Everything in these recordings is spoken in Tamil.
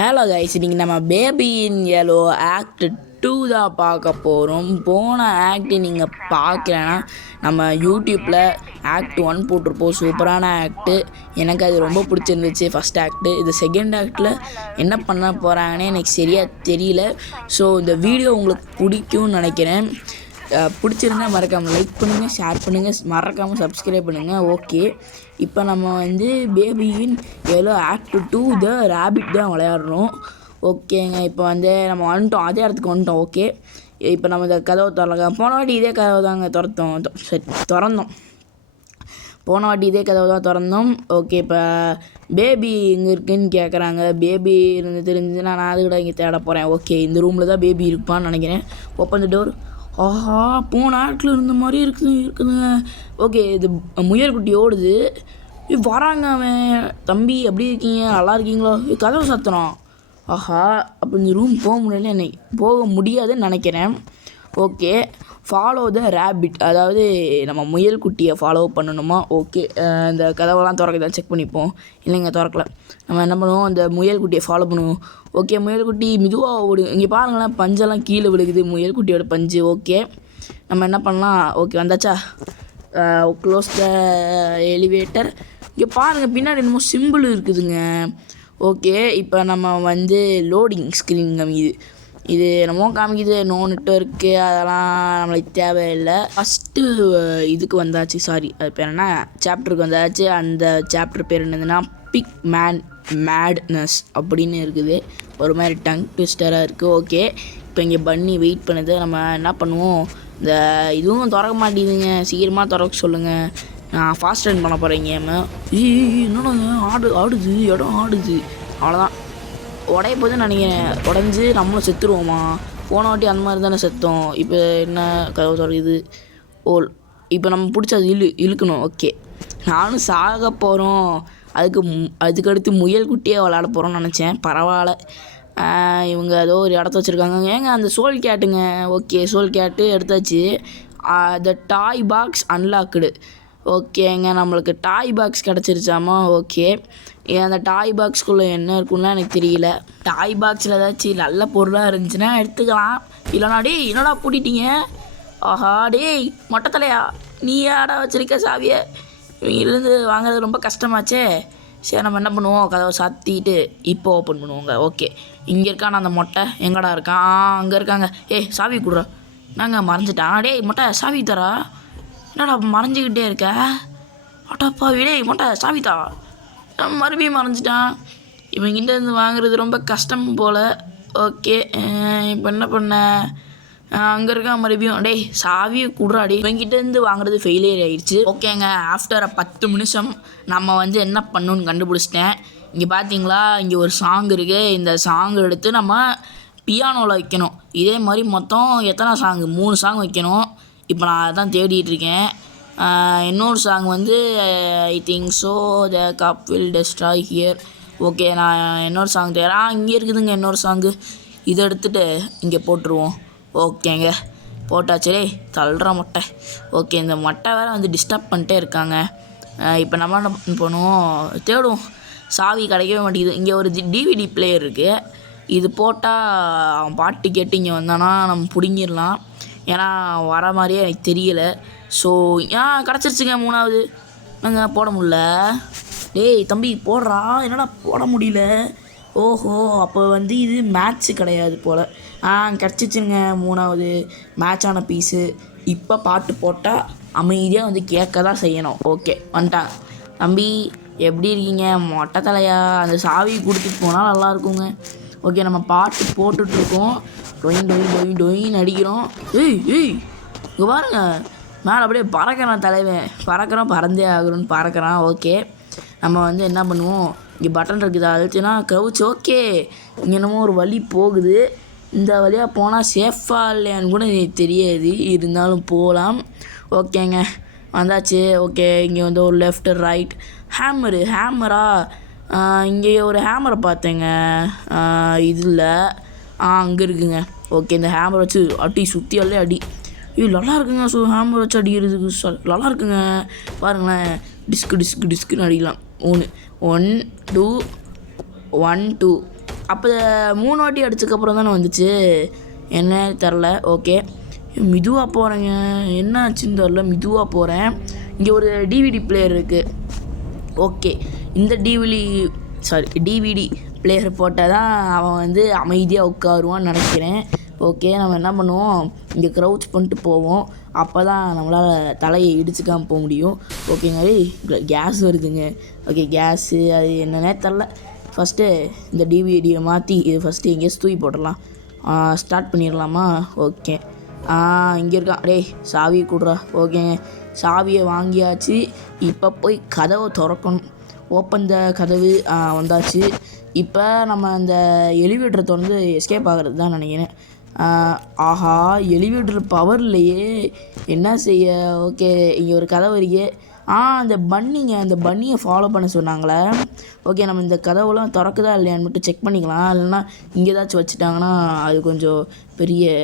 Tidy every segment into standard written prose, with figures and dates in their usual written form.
ஹலோ கைஸ், இன்றைக்கி நம்ம பேபி இன் எல்லோ ஆக்ட் 2 தான் பார்க்க போகிறோம். போன ஆக்ட் நீங்கள் பார்க்கலன்னா நம்ம யூடியூப்பில் ஆக்ட் 1 போட்டிருப்போம். சூப்பரான ஆக்ட்டு, எனக்கு அது ரொம்ப பிடிச்சிருந்துச்சு ஃபஸ்ட் ஆக்ட்டு. இது செகண்ட் ஆக்டில் என்ன பண்ண போகிறாங்கன்னே எனக்கு சரியாக தெரியல. ஸோ இந்த வீடியோ உங்களுக்கு பிடிக்கும்னு நினைக்கிறேன். பிடிச்சிருந்தா மறக்காமல் லைக் பண்ணுங்கள், ஷேர் பண்ணுங்கள், மறக்காமல் சப்ஸ்கிரைப் பண்ணுங்கள். ஓகே, இப்போ நம்ம வந்து baby in yellow act 2 the rapid தான் விளையாடுறோம். ஓகேங்க, இப்போ வந்து நம்ம வந்துட்டோம், அதே இடத்துக்கு வந்துட்டோம். ஓகே, இப்போ நம்ம இந்த கதவை திறக்கலாம். போன வாட்டி இதே கதவை தாங்க திறந்தோம். போன வாட்டி இதே கதவை தான் திறந்தோம். ஓகே, இப்போ பேபி இங்கே இருக்குதுன்னு கேட்குறாங்க. பேபி இருந்து தெரிஞ்சுன்னா நான் அது கூட இங்கே தேட போகிறேன். ஓகே, இந்த ரூமில் தான் பேபி இருப்பான்னு நினைக்கிறேன். Open the door. ஆஹா, போன ஆட்டில் இருந்த மாதிரி இருக்குதுங்க. ஓகே, இது முயல்குட்டி ஓடுது. வராங்க அவன். தம்பி எப்படி இருக்கீங்க, நல்லா இருக்கீங்களோ? கதவை சத்துறோம். ஆஹா, அப்போ இந்த ரூம் போக முடியாதுன்னு நினைக்கிறேன். ஓகே, ஃபாலோ த ரேபிட், அதாவது நம்ம முயல்குட்டியை ஃபாலோ பண்ணணுமா? ஓகே, இந்த கதவெல்லாம் திறக்குதான் செக் பண்ணிப்போம். இல்லைங்க, திறக்கல. நம்ம என்ன பண்ணுவோம், அந்த முயல்குட்டியை ஃபாலோ பண்ணுவோம். ஓகே, முயல்குட்டி மெதுவாக ஓடு. இங்கே பாருங்களேன், பஞ்செல்லாம் கீழே விழுகுது, முயல்குட்டியோட பஞ்சு. ஓகே, நம்ம என்ன பண்ணலாம்? ஓகே, வந்தாச்சா? Close the elevator. இங்கே பாருங்கள், பின்னாடி என்னமோ சிம்பிள் இருக்குதுங்க. ஓகே, இப்போ நம்ம வந்து லோடிங் ஸ்க்ரீன் காமிக்குது. இது என்னமோ காமிக்குது, நோ நெட்வொர்க்கு, அதெல்லாம் நம்மளுக்கு தேவையில்லை. ஃபஸ்ட்டு இதுக்கு வந்தாச்சு, சாரி, அது பேர் என்ன, சாப்டருக்கு வந்தாச்சு. அந்த சாப்டர் பேர் என்னதுன்னா பிக் மேட்னஸ் அப்படின்னு இருக்குது. ஒரு மாதிரி டங் ட்விஸ்டராக இருக்குது. ஓகே, இப்போ இங்கே பண்ணி வெயிட் பண்ணுது. நம்ம என்ன பண்ணுவோம், இந்த இதுவும் திறக்க மாட்டேங்குதுங்க. சீக்கிரமாக திறக்க சொல்லுங்கள். நான் ஃபாஸ்ட் ரன் பண்ண போகிறேன் கேமு. என்னடா ஆடுது, இடம் ஆடுது. அவ்வளோதான், உடைய போதுன்னு நினைக்கிறேன். உடஞ்சி நம்மளும் செத்துருவோமா? போன வாட்டி அந்த மாதிரி தானே செத்தோம். இப்போ என்ன கதவு திறக்குது? இப்போ நம்ம பிடிச்ச அது இழுக்கணும். ஓகே, நானும் சாக போகிறோம். அதுக்கடுத்து முயல்குட்டியே விளாட போகிறோம்னு நினச்சேன். பரவாயில்ல, இவங்க ஏதோ ஒரு இடத்த வச்சுருக்காங்க. ஏங்க அந்த சோல் கேட்டுங்க. ஓகே, சோல் கேட்டு எடுத்தாச்சு. த டாய் பாக்ஸ் அன்லாக்குடு. ஓகேங்க, நம்மளுக்கு டாய் பாக்ஸ் கிடச்சிருச்சாமா? ஓகே, அந்த டாய் பாக்ஸ்குள்ளே என்ன இருக்குன்னா எனக்கு தெரியல. டாய் பாக்ஸில் ஏதாச்சும் நல்ல பொருளாக இருந்துச்சுன்னா எடுத்துக்கலாம். இல்லைனா டேய் என்னடா பூட்டிட்டீங்க? ஆஹா, டேய் மொட்டத்தலையா, நீ யாடா வச்சுருக்க சாவியை? இவங்கிலேருந்து வாங்குறது ரொம்ப கஷ்டமாச்சே. சரி, நம்ம என்ன பண்ணுவோம், கதவை சாத்திட்டு இப்போ ஓப்பன் பண்ணுவோங்க. ஓகே, இங்கே இருக்கான அந்த மொட்டை எங்கடா இருக்கான்? அங்கே இருக்காங்க. சாவி கொடுறா. நாங்கள் மறைஞ்சிட்டான். டேய் மொட்டை, சாவி தரா. என்னடா மறைஞ்சிக்கிட்டே இருக்க? அட்டாப்பா, டேய் மொட்டை, சாவி தா. மறுபடியும் மறைஞ்சிட்டான். இவங்கிட்ட இருந்து வாங்குறது ரொம்ப கஷ்டம் போல். ஓகே, இப்போ என்ன பண்ண? அங்கே இருக்கான் மறுபடியும். டேய் சாவியை கொடுறாடி. இவங்கிட்டேருந்து வாங்குறது ஃபெயிலியர் ஆகிடுச்சு. ஓகேங்க, ஆஃப்டர் 10 நிமிஷம் நம்ம வந்து என்ன பண்ணணுன்னு கண்டுபிடிச்சிட்டேன். இங்கே பார்த்தீங்களா, இங்கே ஒரு சாங் இருக்குது. இந்த சாங் எடுத்து நம்ம பியானோவில் வைக்கணும். இதே மாதிரி மொத்தம் எத்தனை சாங்கு? 3 சாங் வைக்கணும். இப்போ நான் அதான் தேடிட்டு இருக்கேன். இன்னொரு சாங் வந்து I think so the cub will destroy here. Okay, நான் இன்னொரு சாங் தேடுறேன். இங்கே இருக்குதுங்க இன்னொரு சாங்கு. இதை எடுத்துகிட்டு இங்கே போட்டுருவோம். ஓகேங்க, போட்டாச்சு. தள்ளுற மொட்டை. ஓகே, இந்த மொட்டை வேறு வந்து டிஸ்டர்ப் பண்ணிட்டே இருக்காங்க. இப்போ நம்ம என்ன பண்ணுவோம், தேடுவோம். சாவி கிடைக்கவே மாட்டேங்குது. இங்கே ஒரு டிவிடி பிளேயர் இருக்குது. இது போட்டால் அவன் பாட்டு கேட்டு இங்கே வந்தானா நம்ம பிடுங்கிடலாம். ஏன்னா வர மாதிரியே எனக்கு தெரியலை. ஸோ கிடச்சிருச்சுங்க 3வது. நாங்கள் போட முடில. டேய் தம்பி போடுறா. என்னடா போட முடியல? ஓஹோ, அப்போ வந்து இது மேட்ச்சு கிடையாது போல். கிடச்சிச்சுங்க 3வது மேட்சான பீஸு. இப்போ பாட்டு போட்டால் அமைதியாக வந்து கேட்க தான் செய்யணும். ஓகே, வந்துட்டாங்க. தம்பி எப்படி இருக்கீங்க? மொட்டை தலையா, அந்த சாவி கொடுத்துட்டு போனால் நல்லாயிருக்குங்க. ஓகே, நம்ம பாட்டு போட்டுட்ருக்கோம். டொயின் அடிக்கிறோம். ஏய் இங்கே பாருங்க, மேலே அப்படியே பறக்கிறான் தலைவன். பறந்தே ஆகணும்னு பறக்கிறான். ஓகே, நம்ம வந்து என்ன பண்ணுவோம், இங்கே பட்டன் இருக்குது, அழுத்தினா கவுச்சு. ஓகே, இங்கே என்னமோ ஒரு வழி போகுது. இந்த வழியாக போனால் சேஃபாக இல்லையான்னு கூட எனக்கு தெரியாது, இருந்தாலும் போகலாம். ஓகேங்க, வந்தாச்சு. ஓகே, இங்கே வந்து ஒரு லெஃப்ட் ரைட் ஹேமரா. இங்கே ஒரு ஹேமரை பார்த்தேங்க. இதில் அங்கே இருக்குங்க. ஓகே, இந்த ஹேமரை வச்சு அடி சுற்றியாலே அடி. நல்லா இருக்குங்க. ஸோ ஹேமரை வச்சு அடிக்கிறதுக்கு நல்லா இருக்குங்க. பாருங்களேன், டிஸ்க்குன்னு அடிக்கலாம். 1 2 1 2 அப்போ 3 வாட்டி அடிச்சதுக்கப்புறம் தானே வந்துச்சு, என்ன தெரில. ஓகே மெதுவாக போகிறேங்க, என்ன ஆச்சுன்னு தெரில, மெதுவாக போகிறேன். இங்கே ஒரு டிவிடி பிளேயர் இருக்குது. ஓகே இந்த டிவிடி பிளேயர் போட்டால் தான் அவன் வந்து அமைதியாக உட்காருவான்னு நினைக்கிறேன். ஓகே நம்ம என்ன பண்ணுவோம், இங்கே க்ரௌச் பண்ணிட்டு போவோம், அப்போ தான் நம்மளால் தலையை இடிச்சுக்காமல் போக முடியும். ஓகேங்க கேஸ் வருதுங்க. ஓகே கேஸு அது என்னன்னே தெரில. ஃபஸ்ட்டு இந்த டிவிடியை மாற்றி இது ஃபஸ்ட்டு எங்கேயாச்சும் தூக்கி போட்டுடலாம். ஸ்டார்ட் பண்ணிடலாமா? ஓகே இங்கே இருக்கான். டேய் சாவியை கொடுறா. ஓகேங்க சாவியை வாங்கியாச்சு. இப்போ போய் கதவை திறக்கணும். ஓப்பன் த கதவு வந்தாச்சு. இப்போ நம்ம அந்த எலிவேட்டரை திறந்து எஸ்கேப் ஆகிறது தான் நினைக்கிறேன். ஆஹா எலிவேட்டர் பவர் இல்லையே, என்ன செய்ய? ஓகே இங்கே ஒரு கதவு இருக்கே. அந்த பன்னியை ஃபாலோ பண்ண சொன்னாங்களே. ஓகே நம்ம இந்த கதவுலாம் திறக்குதா இல்லையான்னு மட்டும் செக் பண்ணிக்கலாம். இல்லைன்னா இங்கே ஏதாச்சும் வச்சுட்டாங்கன்னா அது கொஞ்சம் பெரிய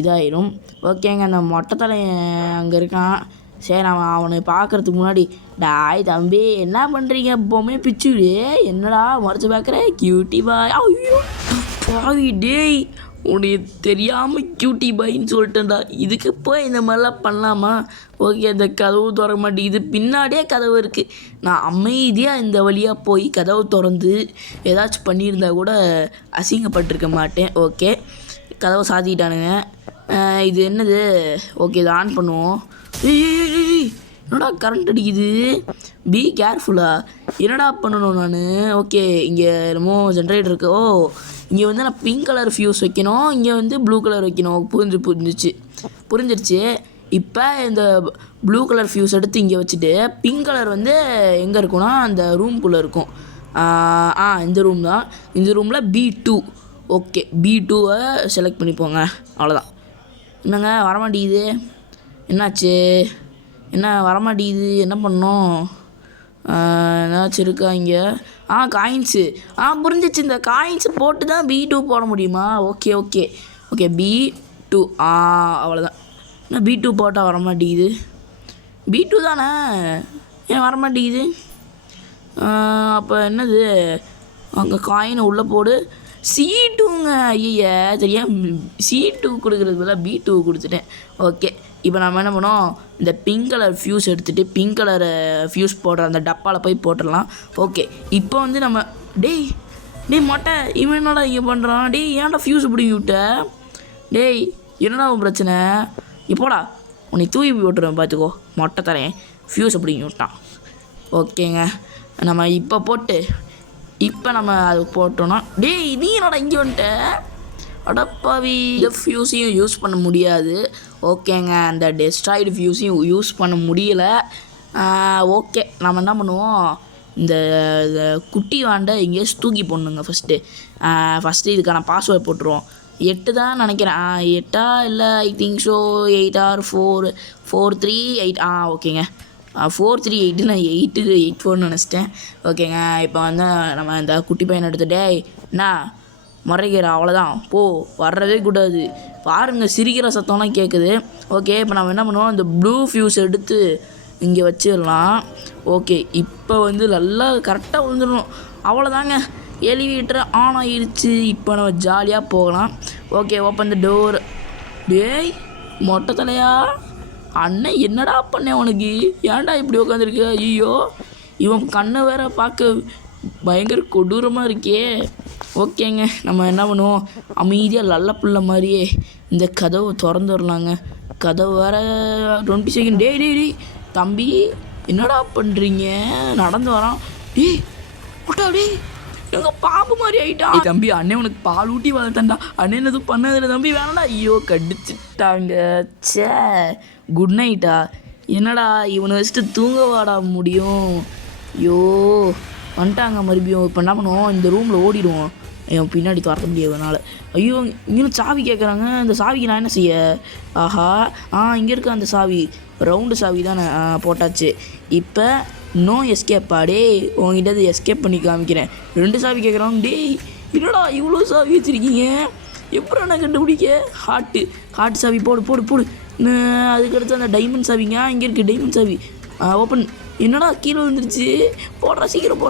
இதாயிரும். ஓகேங்க அந்த மொட்டை தலை அங்கே இருக்கான். சரி நான் அவனை பார்க்குறதுக்கு முன்னாடி, டாய் தம்பி என்ன பண்ணுறீங்க, பொம்மையை பிச்சுடு, என்னடா மறைச்சு பார்க்குற கியூட்டி பாய். ஐயோ பாவி டேய், உன்னைய தெரியாமல் கியூட்டி பாயின்னு சொல்லிட்டேன்டா. இதுக்கு போய் இந்த மாதிரிலாம் பண்ணலாமா? ஓகே அந்த கதவு திறக்க மாட்டேங்குது, பின்னாடியே கதவு இருக்குது. நான் அமைதியாக இந்த வழியாக போய் கதவு திறந்து ஏதாச்சும் பண்ணியிருந்தா கூட அசிங்கப்பட்டிருக்க மாட்டேன். ஓகே கதவை சாத்திக்கிட்டானுங்க. இது என்னது? ஓகே இதை ஆன் பண்ணுவோம். என்னடா கரண்ட் அடிக்குது, பி கேர்ஃபுல்லா. என்னடா பண்ணணும் நான்? ஓகே இங்கே என்னமோ ஜென்ரேட்டர் இருக்கு. இங்கே வந்து நான் பிங்க் கலர் ஃபியூஸ் வைக்கணும், இங்கே வந்து ப்ளூ கலர் வைக்கணும். புரிஞ்சிருச்சு. இப்போ இந்த ப்ளூ கலர் ஃபியூஸ் எடுத்து இங்கே வச்சுட்டு பிங்க் கலர் வந்து எங்கே இருக்குன்னா அந்த ரூம்குள்ளே இருக்கும். இந்த ரூம் தான். இந்த ரூமில் B2. ஓகே B2-வை செலக்ட் பண்ணிப்போங்க. அவ்வளோதான். என்னங்க வரமாட்டேங்குது, என்னாச்சு? என்ன வரமாட்டேங்குது, என்ன பண்ணோம்? ஏதாச்சும் இருக்கா இங்கே? காயின்ஸு. புரிஞ்சிச்சு, இந்த காயின்ஸு போட்டு தான் B2 போட முடியுமா? ஓகே B2 அவ்வளோதான். என்ன B2 போட்டால் வரமாட்டேங்குது? B2 தானே, ஏன் வரமாட்டேங்குது? அப்போ என்னது? அங்கே காயினை உள்ளே போடு. C2ங்க. ஐயா சரியா C2 கொடுக்குறது பதிலாக B2 கொடுத்துட்டேன். ஓகே இப்போ நம்ம என்ன பண்ணோம், இந்த பிங்க் கலர் ஃபியூஸ் எடுத்துகிட்டு பிங்க் கலர் ஃபியூஸ் போடுற அந்த டப்பாவில் போய் போட்டுடலாம். ஓகே இப்போ வந்து நம்ம டேய் மொட்டை இவன் என்னடா இங்கே பண்ணுறான்? டேய் ஏன்டா ஃபியூஸ் பிடிங்கி விட்ட? டேய் என்னடா உன் பிரச்சனை? இப்போடா உன்னை தூக்கி போட்டுருவேன் பார்த்துக்கோ. மொட்டை தரேன் ஃபியூஸை பிடிங்கி விட்டான். ஓகேங்க நம்ம இப்போ நம்ம அது போட்டோன்னா, டேய் நீ என்னடா இங்கே வந்துட்ட? அடப்பாவி இந்த ஃபியூஸையும் யூஸ் பண்ண முடியாது. ஓகேங்க அந்த டெஸ்ட்ராய்டு ஃபியூஸையும் யூஸ் பண்ண முடியலை. ஓகே நம்ம என்ன பண்ணுவோம், இந்த குட்டி வாண்டை எங்கேயாச்சும் தூக்கி போடணுங்க. ஃபஸ்ட்டு இதுக்கான பாஸ்வேர்ட் போட்டுருவோம். 8 தான் நினைக்கிறேன். 8 இல்லை ஐ திங்க் ஸோ 8 or 4 3 8. ஓகேங்க 438 நான் 84 நினச்சிட்டேன். ஓகேங்க இப்போ வந்து நம்ம இந்த குட்டி பையனை எடுத்துகிட்டே என்ன முறைக்கிற, அவ்வளோதான் போ, வர்றதே கூடாது. பாருங்கள் சிரிக்கிற சத்தம்லாம் கேட்குது. ஓகே இப்போ நம்ம என்ன பண்ணுவோம், இந்த ப்ளூ ஃபியூஸ் எடுத்து இங்கே வச்சிடலாம். ஓகே இப்போ வந்து நல்லா கரெக்டாக விழுந்துடணும். அவ்வளோதாங்க எலிவேட்டர் ஆன் ஆகிடுச்சு. இப்போ நம்ம ஜாலியாக போகலாம். Okay open the door. டேய் மொட்டை தலையா அண்ணன் என்னடா பண்ணேன் உனக்கு, ஏன்டா இப்படி உட்காந்துருக்கு? ஐயோ இவன் கண்ணை வேற பார்க்க பயங்கர கொடூரமாக இருக்கே. ஓகேங்க நம்ம என்ன பண்ணுவோம், அமைதியாக நல்ல பிள்ளை மாதிரியே இந்த கதவை திறந்துடலாங்க. கதவு வேற 20 செகண்ட். டேய் தம்பி என்னடா பண்ணுறீங்க? நடந்து வரான். டேய் எங்கள் பாம்பு மாதிரி ஆகிட்டான். தம்பி அண்ணன் உனக்கு பால் ஊட்டி வளர்த்தான்டா. அண்ணன் எதுவும் பண்ணதில்லை தம்பி, வேணாடா. ஐயோ கடிச்சிட்டாங்க. சே குட் நைட்டா? என்னடா இவனை வச்சுட்டு தூங்கவாடா முடியும்? ஐயோ வந்துட்டாங்க மறுபடியும். இப்போ என்ன பண்ணுவோம், இந்த ரூமில் ஓடிடுவோம். என் பின்னாடி துரத்த முடியாதனால. ஐயோ இங்கேயும் சாவி கேட்குறாங்க. இந்த சாவிக்கு நான் என்ன செய்ய? ஆஹா இங்கே இருக்க அந்த சாவி, ரவுண்டு சாவி தானே. போட்டாச்சு. இப்போ நோ எஸ்கேப்பா? டேய் உங்ககிட்ட எஸ்கேப் பண்ணி காமிக்கிறேன். 2 சாவி கேட்குறாங்க. டேய் என்னடா இவ்வளோ சாவி வச்சுருக்கீங்க, எப்படி நான் கண்டுபிடிக்க? ஹார்ட் சாவி போடு. அதுக்கடுத்து அந்த டைமண்ட் சாவிங்க இங்கே இருக்குது. டைமண்ட் சாவி ஓப்பன். என்னடா கீழே விழுந்துருச்சு, போடுறா சீக்கிரம்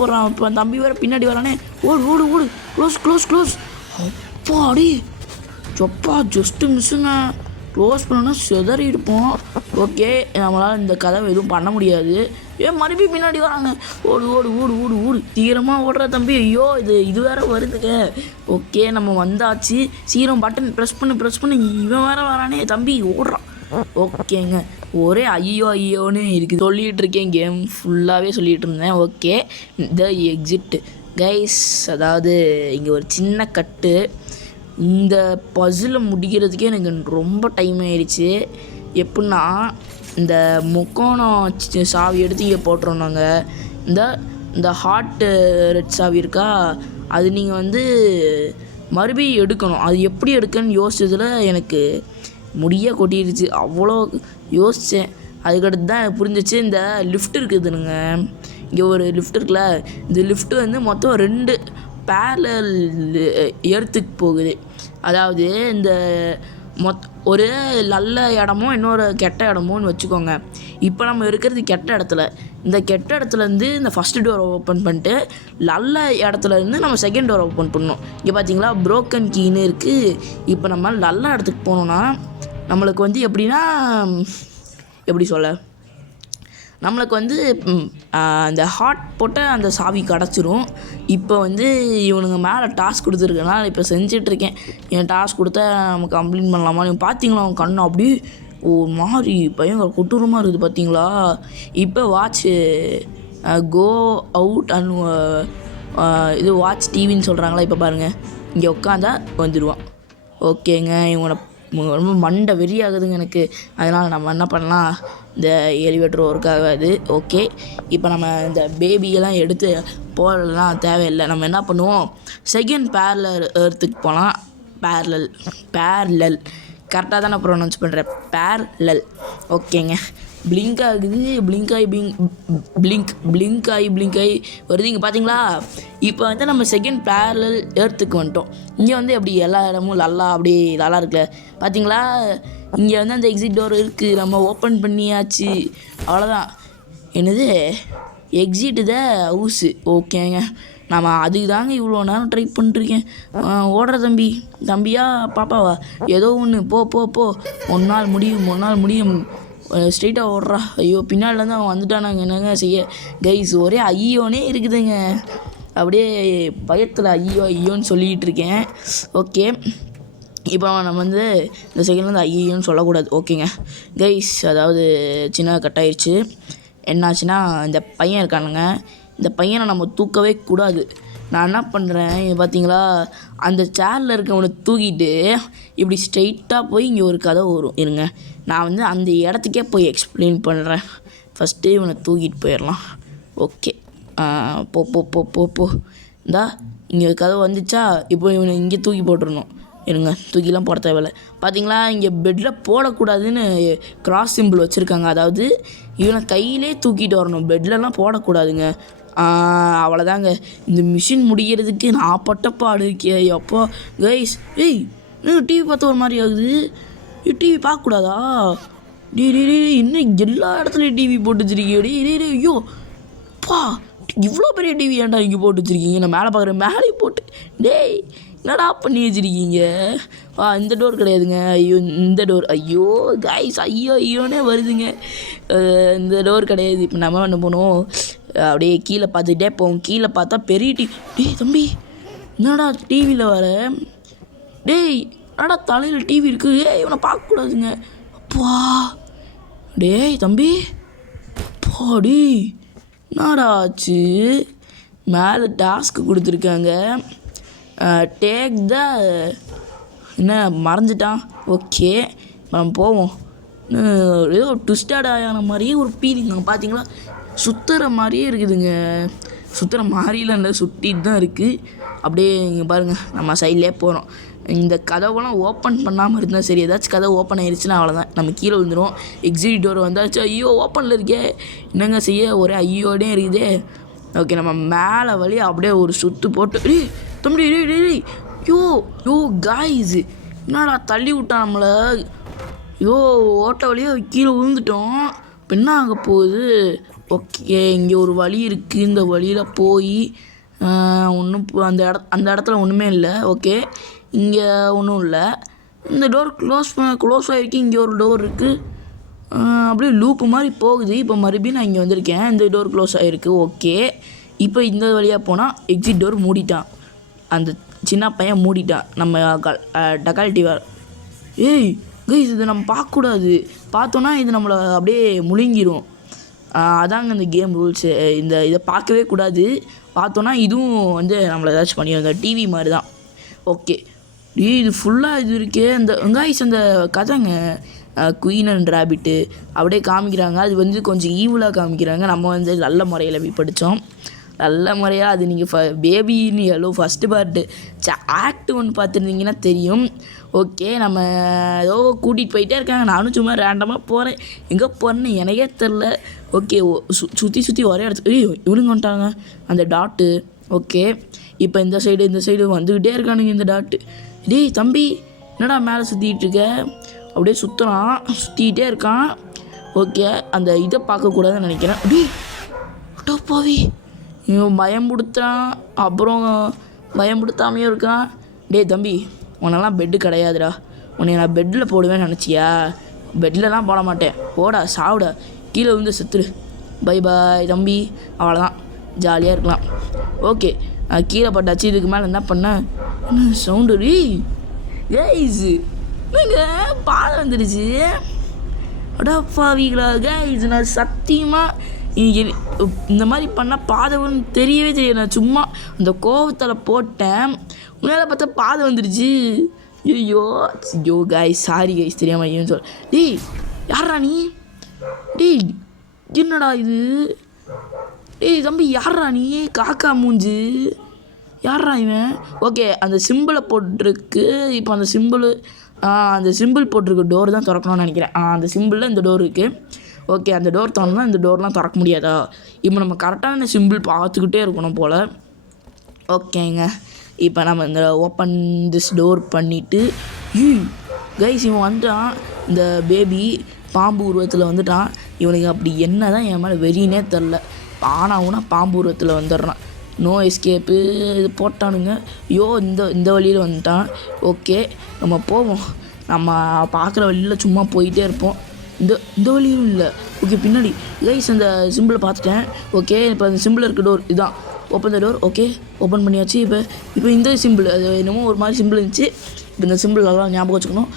போடுறான். இப்போ தம்பி வேறு பின்னாடி வரானே, ஓடு க்ளோஸ். அப்பாடி சொப்பா ஜஸ்ட்டு மிஸ்ஸுங்க. க்ளோஸ் பண்ணோன்னா செதறி இருப்போம். ஓகே, நம்மளால் இந்த கதவை எதுவும் பண்ண முடியாது. மறுபடியும் பின்னாடி வராங்க. ஓடு தீவிரமாக ஓடுற தம்பி. ஐயோ இது வேறு வருதுங்க. ஓகே, நம்ம வந்தாச்சு. சீக்கிரம் பட்டன் ப்ரெஸ் பண்ணு. இவன் வேறு வரானே தம்பி, ஓடுறான். ஓகேங்க, ஒரே ஐயோன்னு இருக்குது. சொல்லிகிட்டு இருக்கேன், கேம் ஃபுல்லாகவே சொல்லிகிட்டு இருந்தேன். ஓகே, த எக்ஸிட் கைஸ். அதாவது இங்கே ஒரு சின்ன கட்டு. இந்த பசிலை முடிக்கிறதுக்கே எனக்கு ரொம்ப டைம் ஆயிடுச்சு. எப்படின்னா, இந்த முக்கோணம் சாவி எடுத்து இங்கே போட்டுறோம் நாங்கள். இந்த ஹார்ட் ரெட் சாவி இருக்கா, அது நீங்கள் வந்து மறுபடியும் எடுக்கணும். அது எப்படி எடுக்கன்னு யோசிச்சதில் எனக்கு முடிய கொட்டிடுச்சு. அவ்வளோ யோசித்தேன். அதுக்கடுத்து தான் புரிஞ்சிச்சு. இந்த லிஃப்ட் இருக்குதுனுங்க, இங்கே ஒரு லிஃப்ட் இருக்குல்ல, இந்த லிஃப்ட்டு வந்து மொத்தம் 2 பேரலல் எர்த்துக்கு போகுது. அதாவது இந்த ஒரு நல்ல இடமும் இன்னொரு கெட்ட இடமும்னு வச்சுக்கோங்க. இப்போ நம்ம இருக்கிறது கெட்ட இடத்துல. இந்த கெட்ட இடத்துலேருந்து இந்த ஃபஸ்ட்டு டோரை ஓப்பன் பண்ணிட்டு நல்ல இடத்துலேருந்து நம்ம செகண்ட் டோரை ஓப்பன் பண்ணணும். இங்கே பார்த்தீங்களா ப்ரோக்கன் கீன்னு இருக்குது. இப்போ நம்ம நல்ல இடத்துக்கு போனோன்னா நம்மளுக்கு வந்து எப்படின்னா, எப்படி சொல்ல, நம்மளுக்கு வந்து அந்த ஹார்ட் போட்ட அந்த சாவி கிடச்சிரும். இப்போ வந்து இவனுங்க மேலே டாஸ்க் கொடுத்துருக்கனால இப்போ செஞ்சிட்ருக்கேன். என் டாஸ்க் கொடுத்தா நம்ம கம்ப்ளீட் பண்ணலாமா? நீங்கள் பார்த்தீங்களா அவன் கண்ணு அப்படியே ஒரு மாதிரி பயங்கர கொட்டூரமாக இருக்குது பார்த்தீங்களா? இப்போ வாட்ச்சு கோ அவுட் அண்ட் இது வாட்ச் டிவின்னு சொல்கிறாங்களா. இப்போ பாருங்கள், இங்கே உட்காந்தா வந்துடுவான். ஓகேங்க, இவனை ரொம்ப மண்டை வெறியாகுதுங்க எனக்கு. அதனால் நம்ம என்ன பண்ணலாம், இந்த எலிவேட்டர் ஒர்க் ஆகாது. ஓகே, இப்போ நம்ம இந்த பேபியெல்லாம் எடுத்து போடலாம் தேவையில்லை. நம்ம என்ன பண்ணுவோம், செகண்ட் பேரலல் எர்த்துக்கு போகலாம். பேரலல் கரெக்டாக தான் நான் ப்ரொனவுன்ஸ் பண்ணுறேன், பேரலல். ஓகேங்க, பிளிங்க் ஆகுது. பிளிங்க் ஆகி வருது. இங்கே பார்த்தீங்களா? இப்போ வந்து நம்ம செகண்ட் பேரலல் எர்த்துக்கு வந்துட்டோம். இங்கே வந்து எப்படி எல்லா இடமும் அப்படி நல்லா இருக்குல்ல, பார்த்தீங்களா? இங்கே வந்து அந்த எக்ஸிட் டோர் இருக்குது, நம்ம ஓப்பன் பண்ணியாச்சு. அவ்வளோதான். என்னது எக்ஸிட்டு த ஹவுஸு. ஓகேங்க, நம்ம அதுக்கு தாங்க இவ்வளோ நேரம் ட்ரை பண்ணிட்டுருக்கேன். ஓடுற தம்பியா பாப்பாவா ஏதோ ஒன்று, போ. ஒரு நாள் முடியும் ஸ்ட்ரெயிட்டாக ஓடுறா. ஐயோ, பின்னாடிலேருந்து அவன் வந்துட்டானாங்க, என்னங்க செய்ய கைஸ்? ஒரே ஐயோனே இருக்குதுங்க. அப்படியே பயத்தில் ஐயோன்னு சொல்லிகிட்டு இருக்கேன். ஓகே, இப்போ நம்ம வந்து இந்த செகண்ட்லேருந்து ஐயோன்னு சொல்லக்கூடாது. ஓகேங்க கைஸ், அதாவது சின்ன கட்டாயிடுச்சு. என்னாச்சுன்னா, இந்த பையன் இருக்கானுங்க, இந்த பையனை நம்ம தூக்கவே கூடாது. நான் என்ன பண்ணுறேன், இது பார்த்தீங்களா, அந்த சேரில் இருக்கவனை தூக்கிட்டு இப்படி ஸ்ட்ரெயிட்டாக போய் இங்கே ஒரு கதை வரும். இருங்க, நான் வந்து அந்த இடத்துக்கே போய் எக்ஸ்பிளைன் பண்ணுறேன். ஃபஸ்ட்டு இவனை தூக்கிட்டு போயிடலாம். ஓகே, போ இந்தா இங்கே கதவு வந்துச்சா? இப்போ இவனை இங்கே தூக்கி போட்டுருணும். இருங்க, தூக்கிலாம் போட தேவையில்லை. பார்த்தீங்களா, இங்கே பெட்டில் போடக்கூடாதுன்னு கிராஸ் சிம்பிள் வச்சுருக்காங்க. அதாவது இவனை கையிலே தூக்கிட்டு வரணும், பெட்லலாம் போடக்கூடாதுங்க. அவ்வளோதாங்க. இந்த மிஷின் முடிகிறதுக்கு நான் பட்ட பாடு இருக்கே அப்பா கைஸ். டிவி பார்த்த ஒரு மாதிரி ஆகுது. டிவி பார்க்கக்கூடாதா? டே இன்னும் எல்லா இடத்துலையும் டிவி போட்டு வச்சுருக்கீங்க. ஐயோ பா, இவ்வளோ பெரிய டிவி ஏன்டா இங்கே போட்டு வச்சுருக்கீங்க? நான் மேலே பார்க்குறேன், மேலே போட்டு. டேய், என்னடா பண்ணி வச்சுருக்கீங்க? இந்த டோர் கிடையாதுங்க. இந்த டோர். ஐயோ கைஸ், ஐயோன்னே வருதுங்க. இந்த டோர் கிடையாது. இப்போ நம்ம என்ன பண்ணுவோம், அப்படியே கீழே பார்த்துக்கிட்டே போவோம். கீழே பார்த்தா பெரிய டிவி. டேய் தம்பி, என்னடா டிவியில் வர? டேய், என்னடா தலையில் டிவி இருக்குது? இவனை பார்க்கக்கூடாதுங்க. அப்பா, டேய் தம்பி, பாடி என்னடா ஆச்சு? மேலே டாஸ்க்கு கொடுத்துருக்காங்க, டேக் த, என்ன மறைஞ்சிட்டான். ஓகே, நம்ம போவோம். ஏதோ ட்விஸ்டட் ஆன மாதிரியே ஒரு ஃபீலிங். பார்த்தீங்களா, சுற்றுற மாதிரியே இருக்குதுங்க. சுற்றுற மாதிரிலாம் இல்லை, சுற்றிட்டு தான் இருக்குது. அப்படியே இங்கே பாருங்கள், நம்ம சைட்லேயே போகிறோம். இந்த கதவுலாம் ஓப்பன் பண்ணாமல் இருந்தால் சரி. ஏதாச்சும் கதவு ஓப்பன் ஆயிடுச்சுன்னா அவ்வளோதான், நம்ம கீழே விழுந்துடும். எக்ஸிட் டோர் வந்தாச்சு. ஐயோ ஓப்பனில் இருக்கே, என்னங்க செய்ய, ஒரே ஐயோடே இருக்குதே. ஓகே, நம்ம மேலே வழி அப்படியே ஒரு சுற்று போட்டு தம்பி யோ காய்ஸ், என்னடா தள்ளி விட்டான் நம்மளை. ஓட்ட வழியாக கீழே விழுந்துட்டோம். இப்போ என்ன ஆக போகுது? ஓகே, இங்கே ஒரு வழி இருக்குது. இந்த வழியில் போய் ஒன்றும் அந்த இடத்துல ஒன்றுமே இல்லை. ஓகே, இங்கே ஒன்றும் இல்லை. இந்த டோர் க்ளோஸ் ஆகிருக்கு. இங்கே ஒரு டோர் இருக்குது. அப்படியே லூப்பு மாதிரி போகுது. இப்போ மறுபடியும் நான் இங்கே வந்திருக்கேன். இந்த டோர் க்ளோஸ் ஆகிருக்கு. ஓகே, இப்போ இந்த வழியாக போனால் எக்ஸிட் டோர் மூடிட்டான். அந்த சின்ன பையன் மூடிட்டான். நம்ம டக்கால்ட்டி வேறு. ஏய் கைஸ், இதை நம்ம பார்க்கக்கூடாது. பார்த்தோன்னா இது நம்மளை அப்படியே முழுங்கிடும். அதாங்க இந்த கேம் ரூல்ஸு. இதை பார்க்கவே கூடாது. பார்த்தோன்னா இதுவும் வந்து நம்மளை ஏதாச்சும் பண்ணிடும். இந்த டிவி மாதிரி தான். ஓகே, இது ஃபுல்லாக இது இருக்கே. இந்த கைஸ் அந்த கதைங்க குயின் அண்ட் ரேபிட்டு அப்படியே காமிக்கிறாங்க. அது வந்து கொஞ்சம் ஈவலாக காமிக்கிறாங்க. நம்ம வந்து நல்ல முறையில் போய் படித்தோம். நல்ல முறையாக அது நீங்கள் பேபின்னு எவ்வளோ ஃபஸ்ட்டு பார்ட்டு ஆக்ட் 1 பார்த்துருந்தீங்கன்னா தெரியும். ஓகே, நம்ம ஏதோ கூட்டிகிட்டு போயிட்டே இருக்காங்க. நானும் சும்மா ரேண்டமாக போகிறேன். எங்கே போகிறேன்னு எனக்கே தெரில. ஓகே, சுற்றி ஒரே இடத்துல இவனுங்க வந்துட்டாங்க அந்த டாட்டு. ஓகே, இப்போ இந்த சைடு வந்துக்கிட்டே இருக்கானுங்க இந்த டாட்டு. டேய் தம்பி, என்னடா மேலே சுற்றிக்கிட்டு இருக்க? அப்படியே சுற்றிக்கிட்டே இருக்கான். ஓகே, அந்த இதை பார்க்கக்கூடாதுன்னு நினைக்கிறேன். டே பாவி, இவன் பயம்படுத்துறான். அப்புறம் பயம்படுத்தாமையும் இருக்கான். டே தம்பி, உன்னெல்லாம் பெட்டு கிடையாதுடா. உன்னை நான் பெட்டில் போடுவேன்னு நினச்சியா? பெட்லலாம் போட மாட்டேன். போடா சாப்பிட, கீழே விழுந்து செத்துரு. பை பாய் தம்பி, அவ்வளோதான், ஜாலியாக இருக்கலாம். ஓகே, கீழே பட்டாச்சு. இதுக்கு மேலே என்ன பண்ணேன்? சவுண்டு கைஸ், நீங்கள் பாதை வந்துடுச்சு. அடாப்பாவிகளா கைஸ், நான் சத்தியமாக இந்த மாதிரி பண்ணால் பாதைன்னு தெரியவே தெரியாது. நான் சும்மா அந்த கோவத்தில் போட்டேன். முன்னால் பார்த்தா பாதை வந்துடுச்சு. ஐயோ கைஸ், சாரி கைஸ், தெரியாமல் ஐயோன்னு சொல். டேய் யாரா நீ? டேய் என்னடா இது? டேய் தம்பி, யாரா நீ? காக்கா மூஞ்சு, யாரா இவன்? ஓகே, அந்த சிம்பிளை போட்டிருக்கு. இப்போ அந்த சிம்பிள் போட்டிருக்க டோர் தான் திறக்கணும்னு நினைக்கிறேன். அந்த சிம்பிளில் இந்த டோர் இருக்குது. ஓகே, அந்த டோர் திறந்தா இந்த டோர்லாம் திறக்க முடியாதா? இப்போ நம்ம கரெக்டான சிம்பிள் பார்த்துக்கிட்டே இருக்கணும் போல். ஓகேங்க, இப்போ நம்ம இந்த ஓப்பன் திஸ் டோர் பண்ணிவிட்டு கைஸ் இவன் வந்துட்டான். இந்த பேபி பாம்பு உருவத்தில் வந்துட்டான். இவனுக்கு அப்படி என்ன தான் என் மேலே வெறினே தெரில. ஆனாவுனா பாம்பு உருவத்தில் வந்துடுறான். நோ எஸ்கேப்பு இது போட்டானுங்க. இந்த வழியில் வந்துட்டான். ஓகே, நம்ம போவோம். நம்ம பார்க்குற வழியில் சும்மா போயிட்டே இருப்போம். இந்த வழியும் இல்லை. ஓகே, பின்னாடி கைஸ் அந்த சிம்பிளை பார்த்துட்டேன். ஓகே, இப்போ அந்த சிம்பிள் இருக்க டோர் இதுதான். Open the door. Okay, open பண்ணியாச்சு. இப்போ இந்த சிம்பிள், அது என்னமோ ஒரு மாதிரி சிம்பிள் இருந்துச்சு. இப்போ இந்த சிம்பிள் நல்லா ஞாபகம் வச்சுக்கணும்.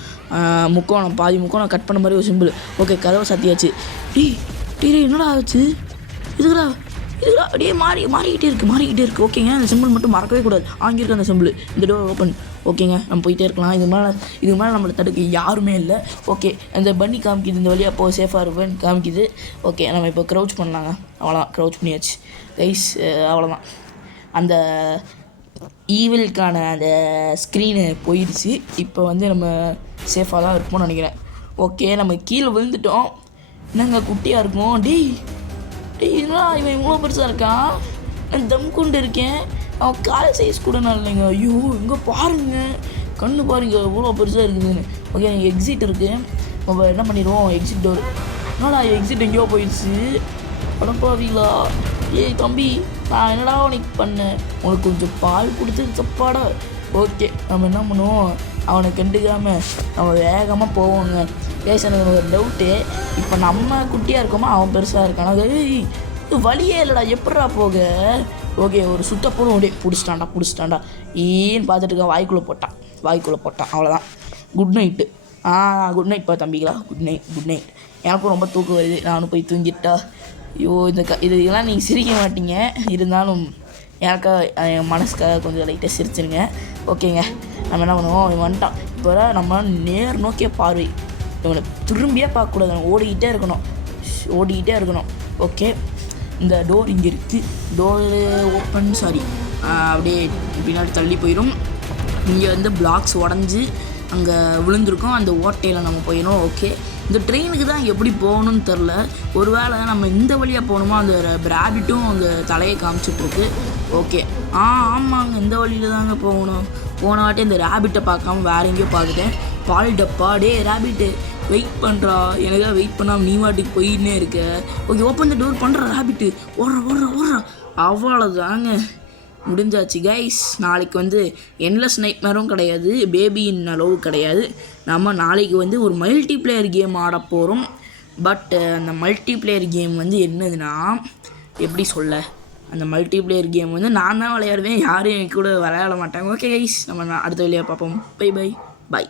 பாதி முக்கோணம் கட் பண்ண மாதிரி ஒரு சிம்பிள். ஓகே, கதவை சாத்தியாச்சு. டீ என்னடா ஆச்சு? இதுக்குடா அப்படியே மாறிக்கிட்டே இருக்குது. ஓகேங்க, அந்த சிம்பிள் மட்டும் மறக்கவே கூடாது. இருக்கு அந்த சிம்பிள். இந்த டோர் ஓப்பன். ஓகேங்க, நம்ம போயிட்டே இருக்கலாம். இதுக்கு மேலே நம்மளை தடுக்க யாருமே இல்லை. ஓகே, அந்த பன்னி காமிக்குது. இந்த வழியாக போக சேஃபாக இருப்பேன்னு காமிக்குது. ஓகே, நம்ம இப்போ க்ரௌச் பண்ணலாங்க. அவ்வளோதான், க்ரௌச் பண்ணியாச்சு கைஸ். அவ்வளோதான், அந்த ஈவிலுக்கான அந்த ஸ்க்ரீனு போயிடுச்சு. இப்போ வந்து நம்ம சேஃபாக தான் இருப்போம்னு நினைக்கிறேன். ஓகே, நம்ம கீழே விழுந்துட்டோம். என்னங்க குட்டியாக இருக்கும். டேய் இதெல்லாம் இவன் இவ்வளோ பெருசாக இருக்கான். நான் தம் கொண்டு இருக்கேன். அவன் கால் சைஸ் கூட நான் இல்லைங்க. ஐயோ, இங்கே பாருங்க, கண்ணு பாருங்க இவ்வளோ பெருசாக இருக்குதுன்னு. ஓகே, எனக்கு எக்ஸிட் இருக்குது. நம்ம என்ன பண்ணிடுவோம்? Exit door. என்னடா எக்ஸிட் எங்கேயோ போயிடுச்சு. படப்பாவீங்களா? ஏய் தம்பி, நான் என்னடா உனக்கு பண்ணேன்? உனக்கு கொஞ்சம் பால் கொடுத்து தப்பாடா. ஓகே, நம்ம என்ன பண்ணுவோம்? அவனை கண்டுக்காமல் நம்ம வேகமாக போவோங்க. கேஸ், எனக்கு ஒரு டவுட்டு. இப்போ நம்ம குட்டியாக இருக்கோமா, அவன் பெருசாக இருக்கானா? இது வழியே இல்லைடா, எப்படா போக? ஓகே, ஒரு சுத்தப்போடும் அப்படியே பிடிச்சிட்டான்டா ஏன்னு பார்த்துட்டு இருக்கான். வாய்க்குள்ளே போட்டான். அவ்வளோதான். Good night. குட் நைட் பா தம்பிங்களா. Good night. எனக்கும் ரொம்ப தூக்கம் வருது. நானும் போய் தூங்கிட்டா. ஐயோ, இதெல்லாம் நீங்கள் சிரிக்க மாட்டீங்க. இருந்தாலும் எனக்காக என் மனசுக்காக கொஞ்சம் லைட்டாக சிரிச்சுருங்க. ஓகேங்க, நம்ம என்ன பண்ணுவோம்? இவன் வந்துட்டான். இப்போ நம்ம நேர் நோக்கிய பார்வை. இவனை திரும்பியே பார்க்கக்கூடாது. ஓடிக்கிட்டே இருக்கணும். ஓகே, இந்த டோர் இங்கே இருக்குது. Door open. அப்படியே பின்னாடி தள்ளி போயிடும். இங்கே வந்து பிளாக்ஸ் உடஞ்சி அங்கே விழுந்திருக்கும். அந்த ஓட்டையில் நம்ம போயிடும். ஓகே, இந்த ட்ரெயினுக்கு தான் எப்படி போகணும்னு தெரில. ஒரு வேளை நம்ம இந்த வழியாக போகணுமா? அந்த ரேபிட்டும் அந்த தலையை காமிச்சிட்ருக்கு. ஓகே, ஆமாங்க, இந்த வழியில் தாங்க போகணும். போன வாட்டி இந்த ரேபிட்டை பார்க்காம வேறு எங்கேயோ பார்த்துட்டேன். பால் டப்பா. டே ரேபிட்டு, வெயிட் பண்ணுறா, எனக்காக வெயிட் பண்ணாமல் நீ வாட்டிக்கு போயின்னே இருக்க. ஓகே ஓப்பன் த டோர் பண்ணுற ரேபிட்டு, ஓடுறா. அவ்வளோதாங்க, முடிஞ்சாச்சு கைஸ். நாளைக்கு வந்து என்லெஸ் நைட்மேரும் கிடையாது, பேபியின் அளவு கிடையாது. நம்ம நாளைக்கு வந்து ஒரு மல்டிப்ளேயர் கேம் ஆட போகிறோம். பட் அந்த மல்டிப்ளேயர் கேம் வந்து என்னதுன்னா, எப்படி சொல்ல, அந்த மல்டிப்ளேயர் கேம் வந்து நான் தான் விளையாடுவேன், யாரும் என் கூட விளையாட மாட்டாங்க. ஓகே கைஸ், நம்ம அடுத்த வழியாக பார்ப்போம். பை.